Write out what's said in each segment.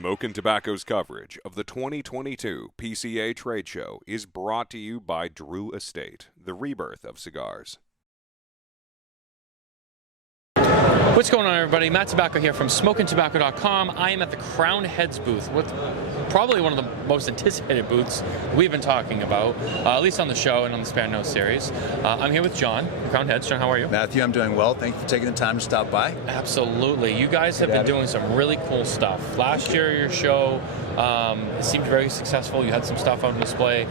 Smokin' Tobacco's coverage of the 2022 PCA Trade Show is brought to you by Drew Estate, the rebirth of cigars. What's going on, everybody? Matt Tobacco here from SmokingTobacco.com. I am at the Crowned Heads booth, with probably one of the most anticipated booths we've been talking about, at least on the show and on the Spare No series. I'm here with John, Crowned Heads. John, how are you? Matthew, I'm doing well. Thank you for taking the time to stop by. Absolutely. You guys have been doing some really cool stuff. Last year, your show seemed very successful. You had some stuff on display.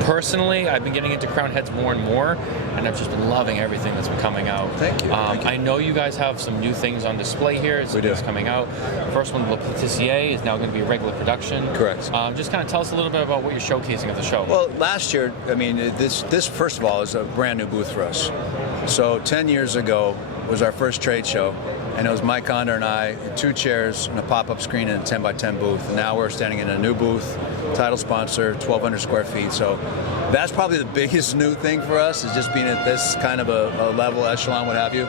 Personally, I've been getting into Crowned Heads more and more, and I've just been loving everything that's been coming out. Thank you. Thank you. I know you guys have some new things on display here. It's coming out. The first one, the PCA, is now going to be a regular production. Correct. Just kind of tell us a little bit about what you're showcasing at the show. Well, last year, I mean, this first of all is a brand new booth for us. So 10 years ago was our first trade show, and it was Mike Condor and I, 2 chairs and a pop-up screen in a 10x10 booth. And now we're standing in a new booth, title sponsor, 1,200 square feet. So that's probably the biggest new thing for us, is just being at this kind of a level, echelon, what have you.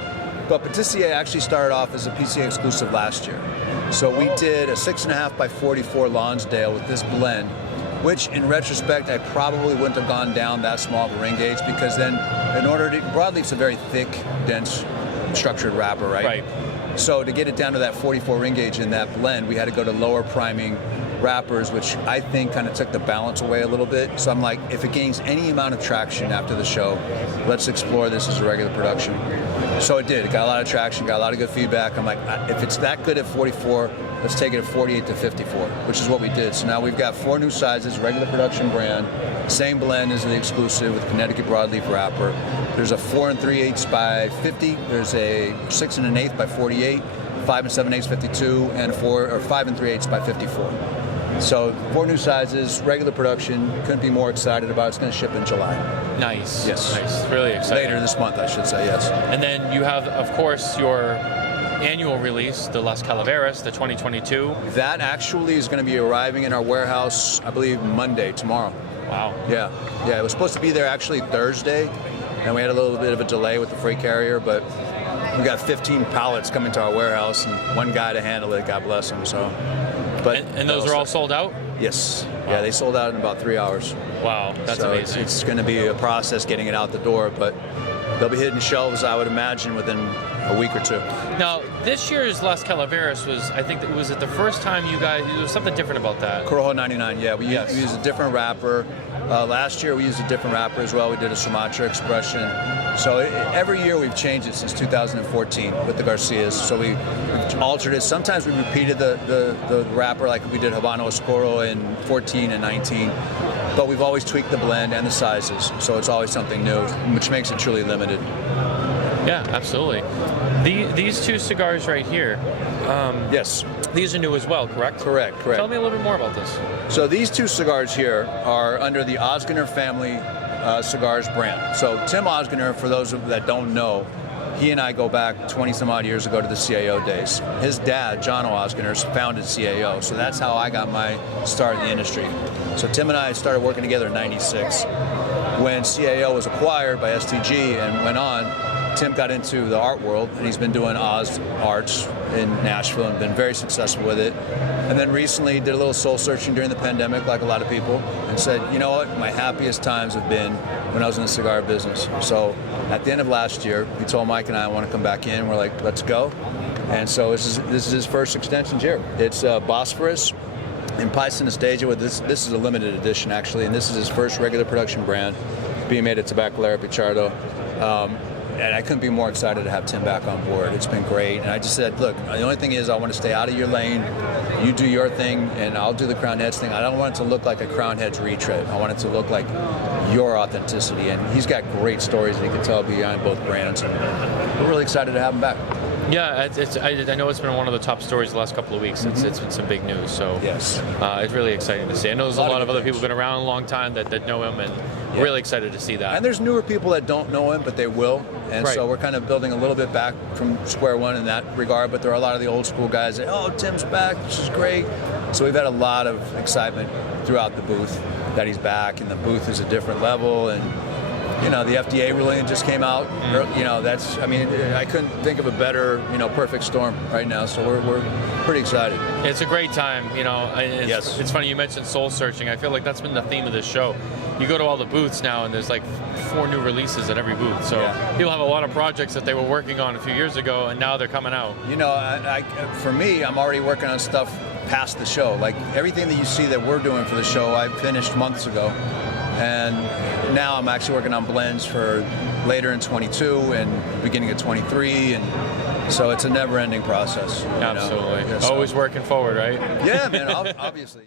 But PCA actually started off as a PCA exclusive last year. So we did a 6.5 by 44 Lonsdale with this blend, which in retrospect, I probably wouldn't have gone down that small of a ring gauge, because then in order to, broadleaf's a very thick, dense, structured wrapper, right? Right. So to get it down to that 44 ring gauge in that blend, we had to go to lower priming wrappers, which I think kind of took the balance away a little bit. So I'm like, if it gains any amount of traction after the show, let's explore this as a regular production. So it did. It got a lot of traction, got a lot of good feedback. I'm like, if it's that good at 44, let's take it at 48 to 54, which is what we did. So now we've got 4 new sizes, regular production brand, same blend as the exclusive with Connecticut broadleaf wrapper. There's a 4 3/8 by 50. There's a 6 1/8 by 48, 5 7/8 52, and 5 3/8 by 54. So 4 new sizes, regular production. Couldn't be more excited about it. It's going to ship in July. Nice. Yes. Nice. Really exciting. Later this month, I should say, yes. And then you have, of course, your annual release, the Las Calaveras, the 2022. That actually is going to be arriving in our warehouse, I believe, Monday, tomorrow. Wow. Yeah. It was supposed to be there actually Thursday, and we had a little bit of a delay with the freight carrier, but we got 15 pallets coming to our warehouse and 1 guy to handle it, God bless him. So, but and those are all sold out? Yes. Wow. Yeah, they sold out in about 3 hours. Wow, that's so amazing. It's going to be a process getting it out the door, but they'll be hitting shelves, I would imagine, within a week or 2. Now, this year's Las Calaveras was, I think, was it the first time you guys, there was something different about that? Corojo 99, yeah. We used a different wrapper. Last year we used a different wrapper as well. We did a Sumatra expression. So every year we've changed it since 2014 with the Garcias. So we've altered it. Sometimes we repeated the wrapper, like we did Habano Oscuro in 14 and 19. But we've always tweaked the blend and the sizes. So it's always something new, which makes it truly limited. Yeah, absolutely. These 2 cigars right here. Yes. These are new as well, correct? Correct. Tell me a little bit more about this. So these 2 cigars here are under the Osgener family cigars brand. So Tim Osgener, for those that don't know, he and I go back 20 some odd years ago to the CAO days. His dad, John Osgener, founded CAO. So that's how I got my start in the industry. So Tim and I started working together in '96. When CAO was acquired by STG and went on, Tim got into the art world, and he's been doing Oz Arts in Nashville and been very successful with it. And then recently did a little soul searching during the pandemic, like a lot of people, and said, you know what, my happiest times have been when I was in the cigar business. So at the end of last year, we told Mike and I want to come back in. We're like, let's go. And so this is his first extension here. It's Bosphorus in Pison Estagia. This is a limited edition, actually, and this is his first regular production brand being made at Tabacalera Pichardo. And I couldn't be more excited to have Tim back on board. It's been great. And I just said, look, the only thing is I want to stay out of your lane. You do your thing, and I'll do the Crowned Heads thing. I don't want it to look like a Crowned Heads retread. I want it to look like your authenticity. And he's got great stories that he can tell behind both brands. And we're really excited to have him back. Yeah, I know it's been one of the top stories the last couple of weeks. It's been some big news. So yes, it's really exciting to see. I know there's a lot of other people who've been around a long time that know him, and really excited to see that. And there's newer people that don't know him, but they will. And so we're kind of building a little bit back from square one in that regard. But there are a lot of the old school guys that, oh, Tim's back, this is great. So we've had a lot of excitement throughout the booth that he's back, and the booth is a different level. And the FDA ruling just came out. That's, I mean, I couldn't think of a better, perfect storm right now. So we're pretty excited. It's a great time, Yes. It's funny you mentioned soul searching. I feel like that's been the theme of this show. You go to all the booths now, and there's like 4 new releases at every booth. So people have a lot of projects that they were working on a few years ago, and now they're coming out. For me, I'm already working on stuff past the show. Like everything that you see that we're doing for the show, I finished months ago. And now I'm actually working on blends for later in 22 and beginning of 23, and so it's a never-ending process. Absolutely. Yeah, so. Always working forward, right? Yeah, man, obviously.